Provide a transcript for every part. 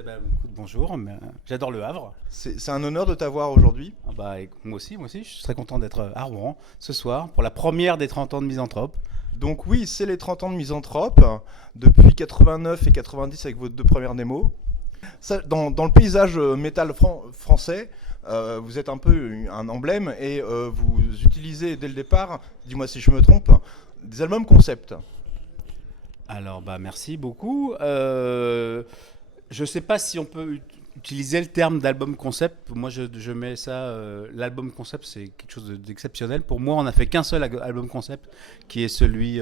Écoute, bonjour, j'adore Le Havre. C'est un honneur de t'avoir aujourd'hui. Moi aussi, je suis très content d'être à Rouen ce soir pour la première des 30 ans de Misanthrope. Donc oui, c'est les 30 ans de Misanthrope, depuis 89 et 90 avec vos deux premières démos. Ça, dans le paysage métal français, vous êtes un peu un emblème et vous utilisez dès le départ, dis-moi si je me trompe, des albums concept. Alors, merci beaucoup. Je ne sais pas si on peut utiliser le terme d'album concept. Moi, je mets ça. L'album concept, c'est quelque chose d'exceptionnel. Pour moi, on n'a fait qu'un seul album concept, qui est celui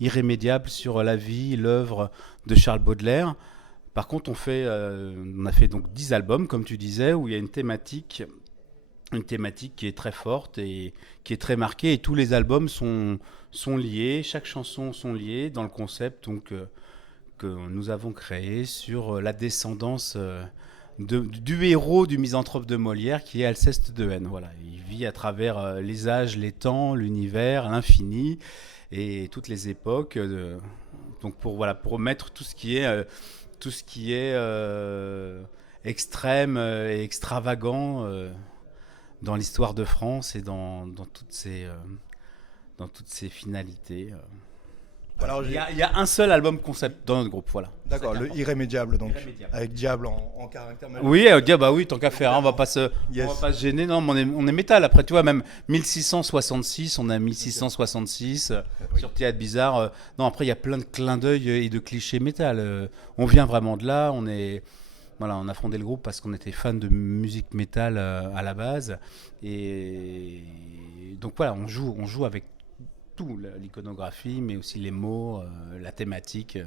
irrémédiable sur la vie, l'œuvre de Charles Baudelaire. Par contre, on a fait donc 10 albums, comme tu disais, où il y a une thématique qui est très forte et qui est très marquée. Et tous les albums sont liés, chaque chanson sont liées dans le concept que nous avons créé sur la descendance du héros du Misanthrope de Molière, qui est Alceste de Haine. Voilà, il vit à travers les âges, les temps, l'univers, l'infini et toutes les époques. Donc pour mettre tout ce qui est extrême et extravagant dans l'histoire de France et dans toutes ses finalités. Alors, il y a un seul album concept dans notre groupe, voilà. D'accord, le irrémédiable donc, avec Diable en caractère majeur. Oui, oui, tant qu'à faire, on va pas se gêner. Non, mais on est métal. Après, tu vois, même 1666, on a 1666 sur Théâtre Bizarre. Non, après, il y a plein de clins d'œil et de clichés métal. On vient vraiment de là. On a fondé le groupe parce qu'on était fan de musique métal à la base. Et donc voilà, on joue avec tout, l'iconographie, mais aussi les mots, la thématique.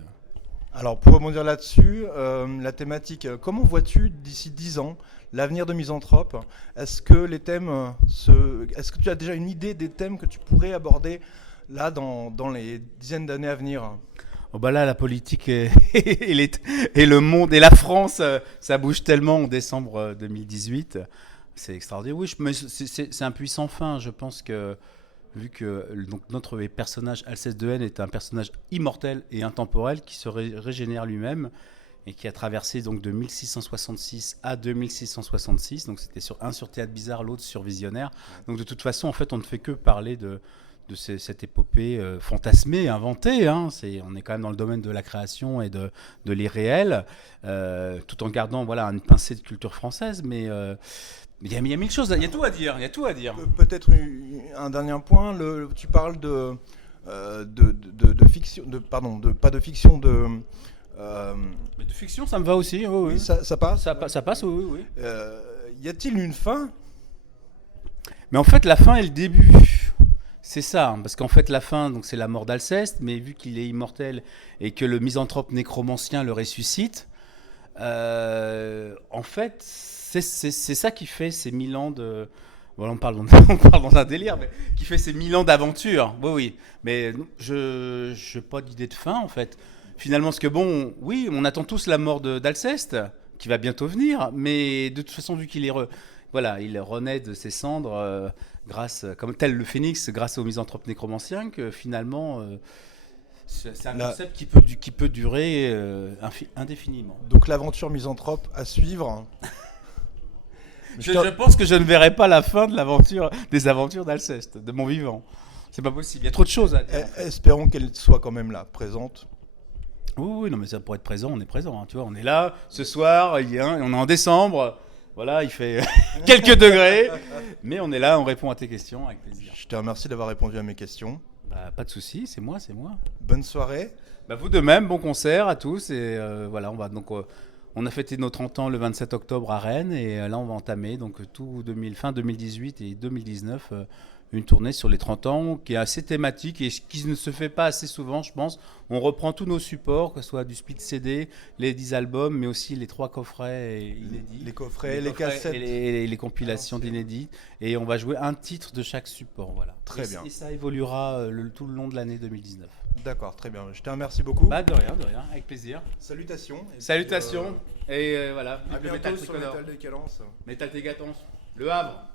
Alors pour rebondir là-dessus, la thématique, comment vois-tu d'ici 10 ans l'avenir de Misanthrope ? Est-ce que tu as déjà une idée des thèmes que tu pourrais aborder là dans les dizaines d'années à venir ? Là, la politique et le monde et la France, ça bouge tellement en décembre 2018. C'est extraordinaire. Oui, mais c'est un puits sans fin. Je pense que vu que donc, notre personnage, Alceste de Haine, est un personnage immortel et intemporel qui se régénère lui-même et qui a traversé donc, de 1666 à 2666. Donc c'était un sur Théâtre Bizarre, l'autre sur Visionnaire. Donc de toute façon, en fait, on ne fait que parler de cette épopée fantasmée, inventée. On est quand même dans le domaine de la création et de l'irréel, tout en gardant une pincée de culture française, mais il y a mille choses, il y a tout à dire. Peut-être un dernier point, tu parles de fiction, pas de fiction, Mais de fiction, ça me va aussi. Oui. Oui, ça passe. Ça passe, oui. Y a-t-il une fin ? Mais en fait, la fin est le début. C'est ça, parce qu'en fait, la fin, donc, c'est la mort d'Alceste, mais vu qu'il est immortel et que le misanthrope nécromancien le ressuscite, en fait, c'est ça qui fait ces 1000 ans de... Voilà, on parle dans un délire, mais qui fait ces 1000 ans d'aventure. Oui. Mais je n'ai pas d'idée de fin, en fait. Finalement, parce que oui, on attend tous la mort d'Alceste, qui va bientôt venir, mais de toute façon, vu qu'il est... il renaît de ses cendres comme tel le phénix, grâce au misanthrope nécromancien, que finalement, c'est un concept qui peut durer indéfiniment. Donc l'aventure misanthrope à suivre. Je pense que je ne verrai pas la fin des aventures d'Alceste, de mon vivant. C'est pas possible, il y a trop de choses à dire. Espérons qu'elle soit quand même là, présente. Oui, non, mais ça, pour être présent, on est présent. Tu vois, on est là ce soir, on est en décembre. Voilà, il fait quelques degrés, mais on est là, on répond à tes questions avec plaisir. Je te remercie d'avoir répondu à mes questions. Pas de souci, c'est moi. Bonne soirée. Vous de même, bon concert à tous. Et on a fêté nos 30 ans le 27 octobre à Rennes, et là on va entamer donc fin 2018 et 2019 une tournée sur les 30 ans qui est assez thématique et qui ne se fait pas assez souvent, je pense. On reprend tous nos supports, que ce soit du split CD, les 10 albums, mais aussi les 3 coffrets inédits. Les coffrets, les cassettes. Et les compilations d'inédits. Et on va jouer un titre de chaque support. Voilà. Très bien. Et ça évoluera tout le long de l'année 2019. D'accord, très bien. Je te remercie beaucoup. De rien, avec plaisir. Salutations. Salutations. Et voilà. À bientôt sur Metal Décadence. Metal Décadence. Le Havre.